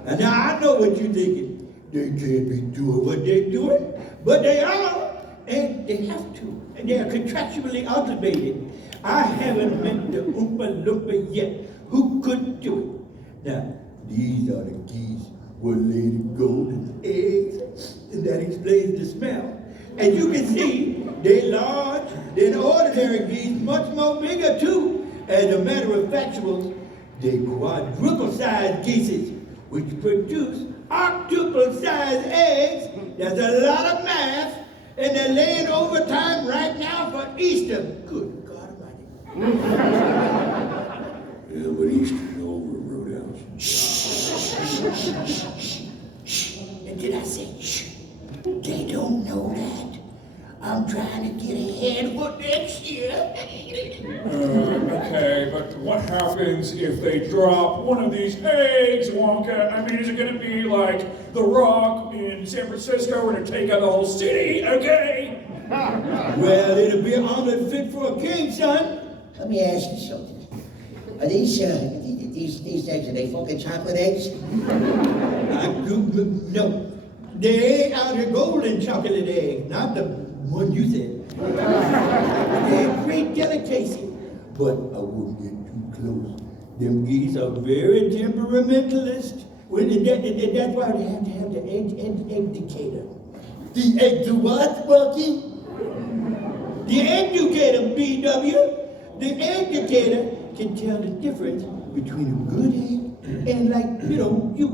And now I know what you're thinking. They can't be doing what they're doing, but they are, and they have to, and they are contractually obligated. I haven't met the Oompa Loompa yet who could do it. Now, these are the geese were laid in golden eggs, and that explains the smell. As you can see, they're large than ordinary geese, much more bigger too. As a matter of factuals, they quadruple-sized geese, which produce octuple-sized eggs. There's a lot of math, and they're laying overtime right now for Easter. Good God Almighty. Yeah, but Easter's over, Roadhouse. And did I say shh? They don't know that. I'm trying to get ahead for next year. Okay, but what happens if they drop one of these eggs, Wonka? I mean, is it going to be like The Rock in San Francisco and take out the whole city? Okay. Well, it'll be an omelet fit for a king, son. Let me ask you something. Are these eggs, are they fucking chocolate eggs? No. They are the golden chocolate egg, not the one you said. They're great delicacy, but I wouldn't get too close. Them geese are very temperamentalist. That's why they have to have the egg indicator. The egg to what, Bucky? The educator, BW. The educator can tell the difference between a good egg and you.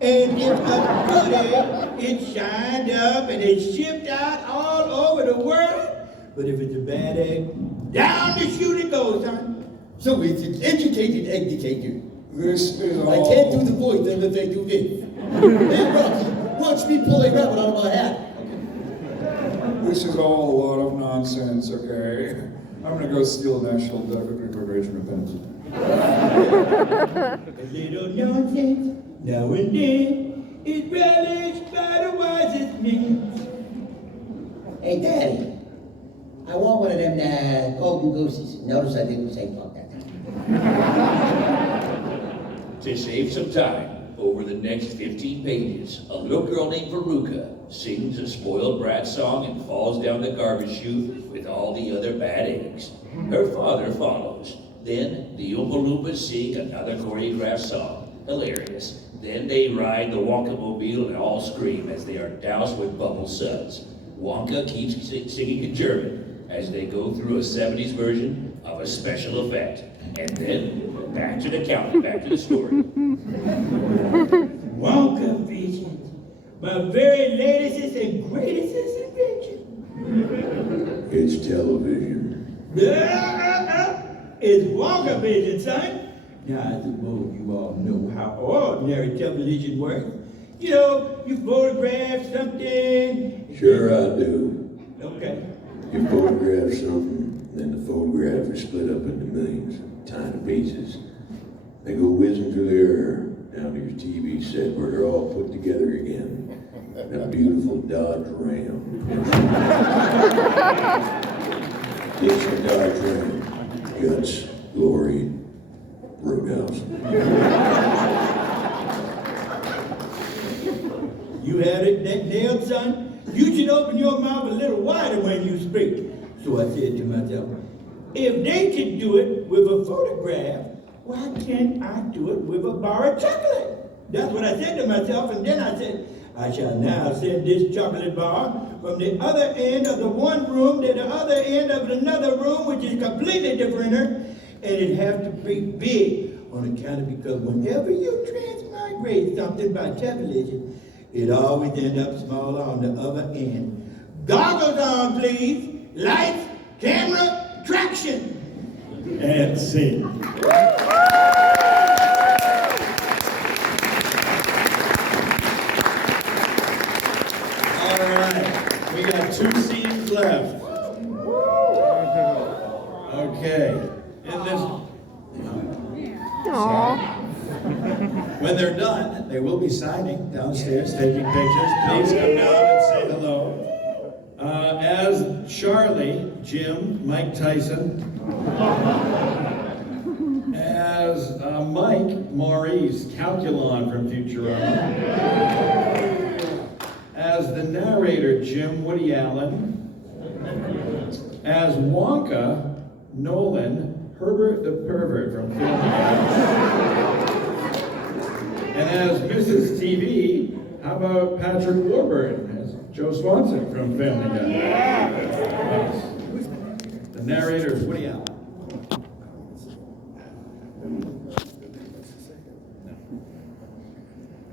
And if a good egg, it's shined up and it's shipped out all over the world. But if it's a bad egg, down the chute it goes, son. So it's an educated educator. This is all... I can't do the voice unless they do this. Hey, Rocky, watch me pull a rabbit out of my hat. This is all a lot of nonsense, okay? I'm gonna go steal a National Declaration of Independence. A little nonsense, now and then, is relished by the wisest men. Hey, Daddy, I want one of them golden gooses. Notice I didn't say fuck that time. To save some time, over the next 15 pages, a little girl named Veruca sings a spoiled brat song and falls down the garbage chute with all the other bad eggs. Her father follows. Then the Oompa Loompas sing another choreographed song. Hilarious. Then they ride the Wonka-mobile and all scream as they are doused with bubble suds. Wonka keeps singing in German as they go through a 70s version of a special effect. And then back to the story. Wonka Vision, my very latest and greatest invention. It's television. It's Wonka Vision, son. Now, I suppose you all know how ordinary television works. You know, you photograph something. Sure I do. Okay. You photograph something, then the photograph is split up into millions of tiny pieces. They go whizzing through the air down to your TV set where they're all put together again. A beautiful Dodge Ram. It's a Dodge Ram. Guts, glory, roadhouse. You had it that nailed, son? You should open your mouth a little wider when you speak. So I said to myself, if they can do it with a photograph, why can't I do it with a bar of chocolate? That's what I said to myself, and then I said, I shall now send this chocolate bar from the other end of the one room to the other end of another room, which is completely different, and it have to be big on account of because whenever you transmigrate something by television, it always ends up small on the other end. Goggles on, please. Lights, camera, traction. And scene. All right, we got 2 scenes left. Okay, in this. When they're done, they will be signing downstairs, taking pictures. Please come down and say hello. As Charlie, Jim, Mike Tyson. As Mike, Maurice, Calculon from Futurama. As the narrator, Jim, Woody Allen. As Wonka, Nolan, Herbert the Pervert from Family Guy. And as Mrs. TV, how about Patrick Warburton as Joe Swanson from Family Guy? Yes. The narrator is Woody Allen.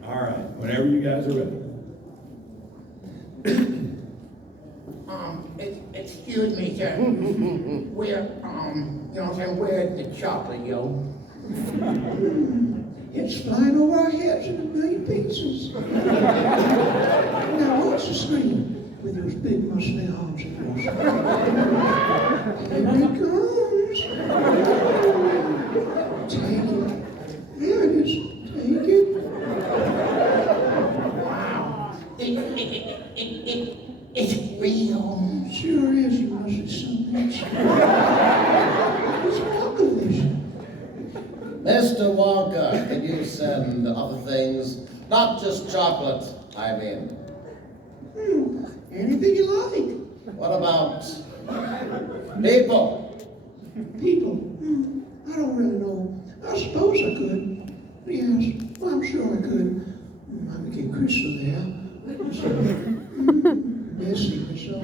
All right, whenever you guys are ready. Excuse me, sir. Where, you know what I'm saying, where's the chocolate, yo? It's flying over our heads in a million pieces. Now watch the screen with those big muscly arms of yours. Here it comes. Take it. There it is. Take it. Wow. It's real. Sure is, you muscly son. It's Wonka. Mr. Wonka, can you send other things? Not just chocolate, I mean. Anything you like. What about people? People? I don't really know. I suppose I could. Yes, well, I'm sure I could. I could get Crystal there. Bessie, Crystal.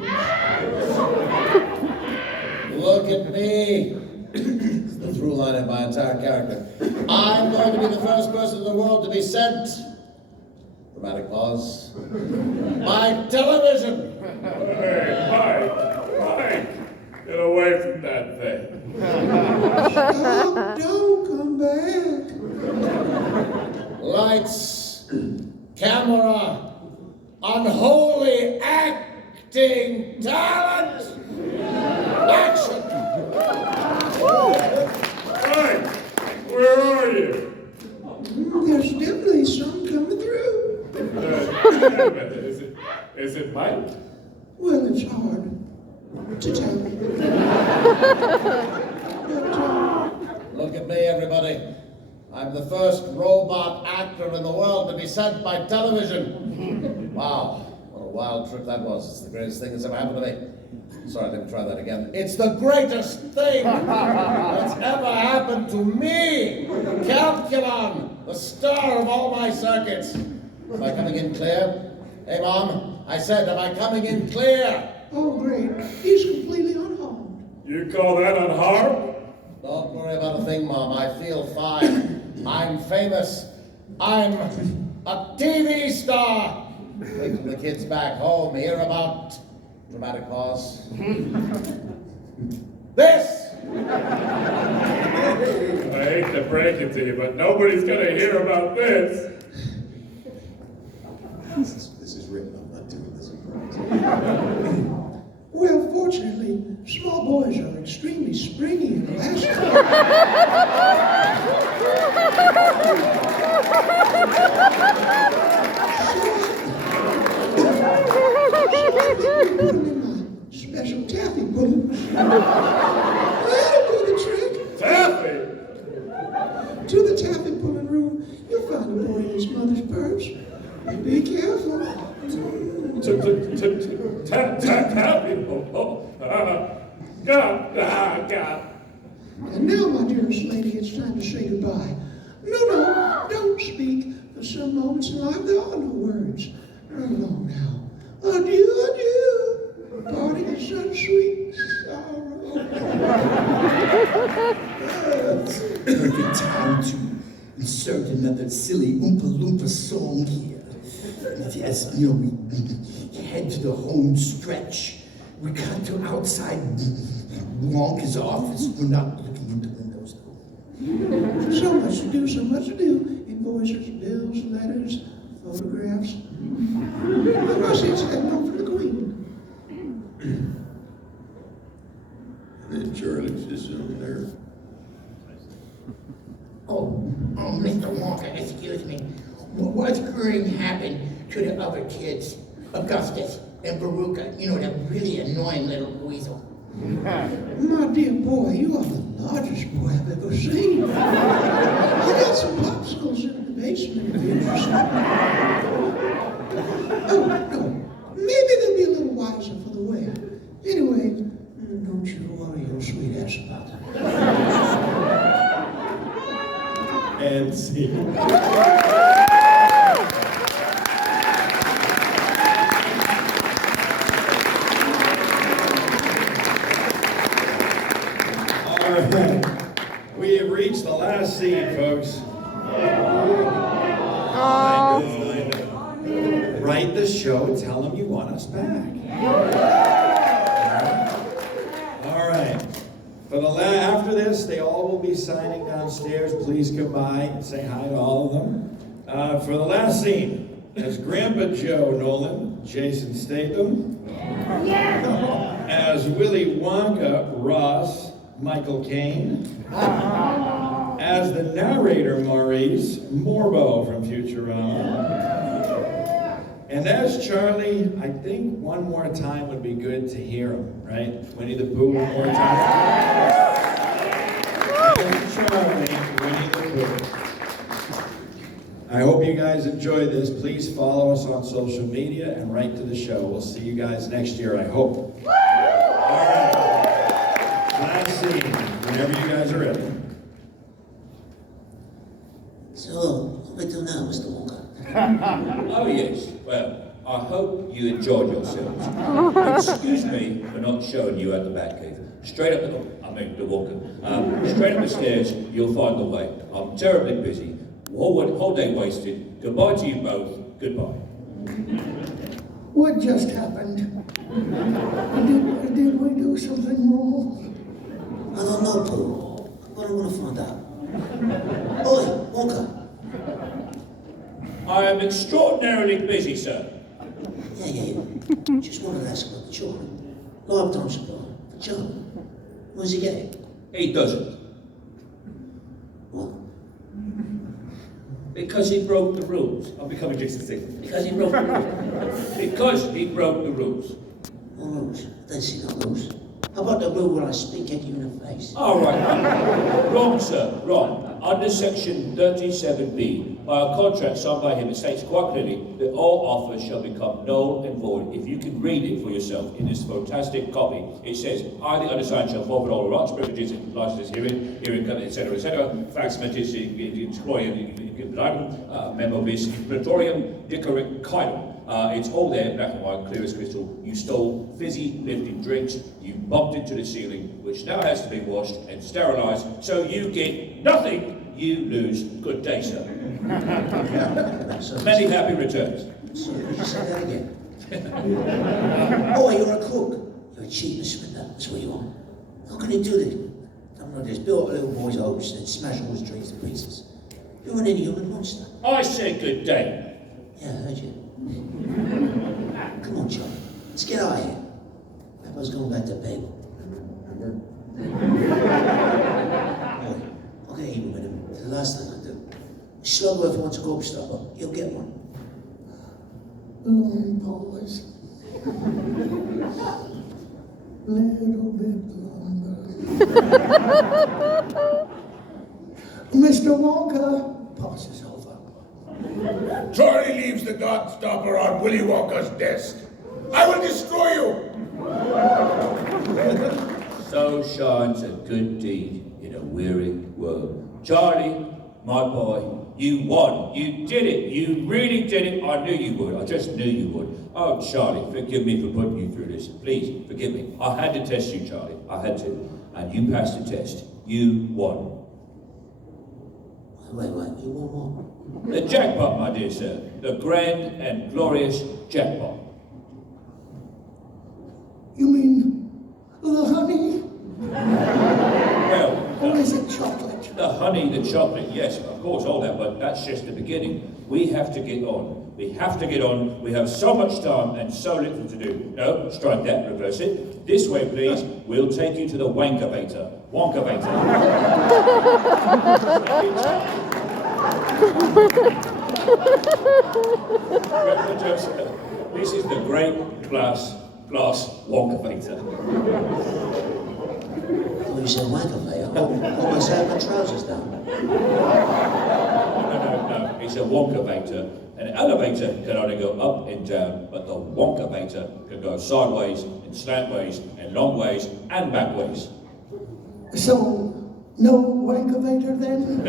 Look at me. It's the through line of my entire character. I'm going to be the first person in the world to be sent. Dramatic pause. By television. Hey, Mike, get away from that thing. Stop, don't come back. Lights, camera, unholy acting talent, action. Mike, where are you? There's definitely some coming through. Is it Mike? Well, it's hard to tell. Look at me, everybody. I'm the first robot actor in the world to be sent by television. Wow, what a wild trip that was. It's the greatest thing that's ever happened to me. Sorry, let me try that again. It's the greatest thing that's ever happened to me. Calculon, the star of all my circuits. Am I coming in clear? Hey, Mom, I said, am I coming in clear? Oh, great. He's completely unharmed. You call that unharmed? Don't worry about a thing, Mom. I feel fine. I'm famous. I'm a TV star. Wait till the kids back home hear about dramatic pause. This! I hate to break it to you, but nobody's gonna hear about this. This is written. I'm not doing this in private. Well, fortunately, small boys are extremely springy and elastic. Special taffy balloons. That'll do the trick. Taffy? To the taffy pulling room, you'll find a boy in his mother's purse. Be careful. Taffy? God. And now, my dearest lady, it's time to say goodbye. No, don't speak. For some moments in life, there are no words. Run along now. Adieu, adieu. Parting is such sweet sorrow. Perfect time to insert another silly Oompa Loompa song here. As you know, we head to the home stretch. We cut to outside Wonka's office. We're not looking into windows though. So much to do, so much to do. Invoices, bills, letters, photographs. I must say, it's that note for the Queen. And then Charlie's just on there. Oh, Mr. Walker, excuse me. What's going to happen to the other kids? Augustus and Veruca, you know, that really annoying little weasel. My dear boy, you are the largest boy I've ever seen. I got some popsicles in the basement if you're interested. Oh, no. Maybe they'll be a little wiser for the wear. Anyway, don't you worry your sweet ass about it. And see. We have reached the last scene, folks. I know. Write the show, tell them you want us back. All right. For the after this, they all will be signing downstairs. Please come by and say hi to all of them. For the last scene, as Grandpa Joe Nolan, Jason Statham. As Willy Wonka, Ross, Michael Caine. As the narrator, Maurice, Morbo from Futurama. And as Charlie, I think one more time would be good to hear him, right? Winnie the Pooh one more time. As Charlie, Winnie the Pooh. I hope you guys enjoyed this. Please follow us on social media and write to the show. We'll see you guys next year, I hope. All right. Last scene, whenever you guys are ready. So, what do we do now, Mr. Walker? Oh yes, well, I hope you enjoyed yourselves. Excuse me for not showing you at the back cave. Straight up the walker. Straight up the stairs, you'll find the way. I'm terribly busy. Whole day wasted. Goodbye to you both. Goodbye. What just happened? Did we do something wrong? I don't know, Pooh. But I want to find out. Oi, Walker. I am extraordinarily busy, sir. Yeah. Just wanted to ask about the children. Lifetime supply for John. Where's he getting? He doesn't. What? Because he broke the rules. I'm becoming Jason Statham. Because he broke the rules. Because he broke the rules. No rules. I don't see no rules. How about the rule where I speak at you in the face? All right. Wrong, sir. Wrong. Under section 37B, by a contract signed by him, it states quite clearly that all offers shall become null and void. If you can read it for yourself in this fantastic copy, it says, I, the undersigned, shall forfeit all rights, privileges, and licenses herein, etc., facts, mentis, memo bis, praetorium, dicorum, caedum. It's all there, black and white, clear as crystal. You stole fizzy, lifting drinks. You bumped into the ceiling, which now has to be washed and sterilised, so you get nothing. You lose. Good day, sir. Many happy returns. Sorry, could you say that again? Oh, you're a cook. You're a cheap swindler. That's what you are. How can you do this? Come on, just build up a little boy's hopes and smash all his dreams to pieces. You're an inhuman monster. I said good day. Yeah, I heard you. Let's get out of here. Papa's going back to paper. Remember? Okay, even with him. The last thing I do. Slugworth wants a gobstopper. You'll get one. Long pause. Little bit longer. Mr. Wonka passes over. Charlie leaves the Godstopper on Willy Wonka's desk. I will destroy you! So shines a good deed in a weary world. Charlie, my boy, you won. You did it. You really did it. I knew you would. I just knew you would. Oh, Charlie, forgive me for putting you through this. Please, forgive me. I had to test you, Charlie. I had to. And you passed the test. You won. Wait, you won what? The jackpot, my dear sir. The grand and glorious jackpot. You mean the honey? Well, or is it chocolate? The honey, the chocolate, yes, of course, all that, but that's just the beginning. We have to get on. We have to get on. We have so much time and so little to do. No, strike that, reverse it. This way, please. We'll take you to the Wankavator. Wonkavator. This is the great glass Wonkavator. Oh, you said Wankavator? Almost had my trousers down. No. It's a Wonkavator. An elevator can only go up and down, but the Wonkavator can go sideways and slantways and long ways and back ways. So, no Wankavator then?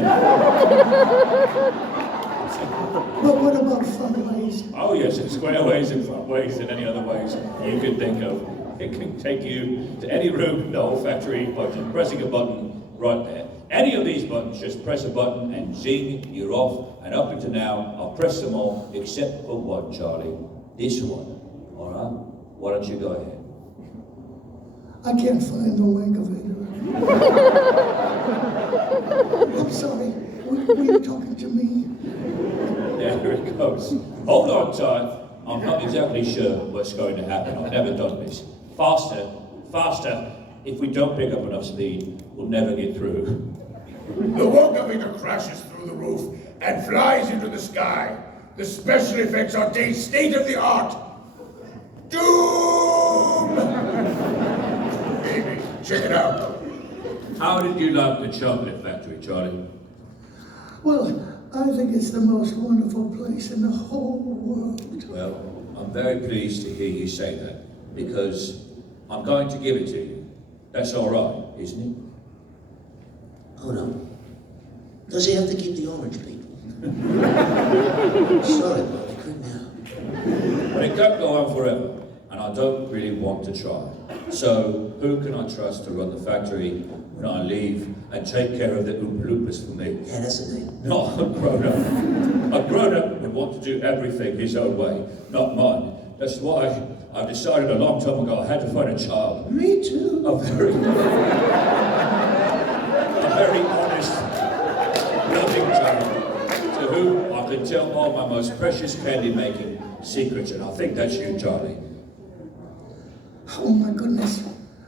But what about front ways? Oh yes, it's square ways and front ways and any other ways you can think of. It can take you to any room in the whole factory by just pressing a button right there. Any of these buttons, just press a button and zing, you're off. And up until now, I've pressed them all except for one, Charlie. This one. All right? Why don't you go ahead? I can't find the Wankavator. I'm sorry. Were you talking to me? There it goes. Hold on tight. I'm not exactly sure what's going to happen. I've never done this. Faster, faster. If we don't pick up enough speed, we'll never get through. The Wonkavator crashes through the roof and flies into the sky. The special effects are state of the art. Doom! Baby, check it out. How did you like the chocolate factory, Charlie? Well, I think it's the most wonderful place in the whole world. Well, I'm very pleased to hear you say that, because I'm going to give it to you. That's all right, isn't it? Oh no. Does he have to keep the orange people? Sorry, but I couldn't help. But it can't go on forever, and I don't really want to try. So, who can I trust to run the factory when I leave and take care of the Oompa Loompas for me? Yeah, that's the name. Not a grown-up. A grown-up would want to do everything his own way, not mine. That's why I decided a long time ago I had to find a child. Me too. A very honest, loving child to whom I can tell all my most precious candy-making secrets, and I think that's you, Charlie. Oh my goodness.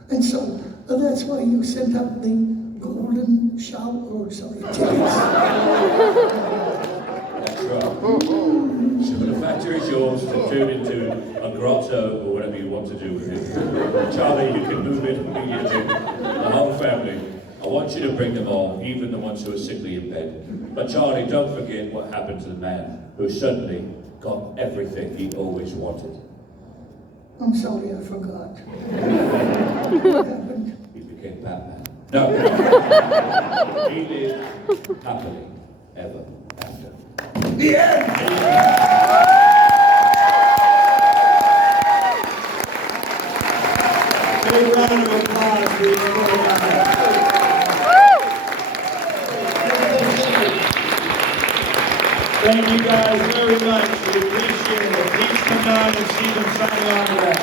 And so, that's why you sent out the golden shower, tickets. That's right. So the factory is yours to turn into a grotto or whatever you want to do with it. Charlie, you can move it immediately. The whole family. I want you to bring them all, even the ones who are sickly in bed. But Charlie, don't forget what happened to the man who suddenly got everything he always wanted. I'm sorry, I forgot. What happened? He became Batman. No. He lived happily ever after. The end! Big round of applause, please. Thank you guys very much. We appreciate it. Please come down and see them signing autographs.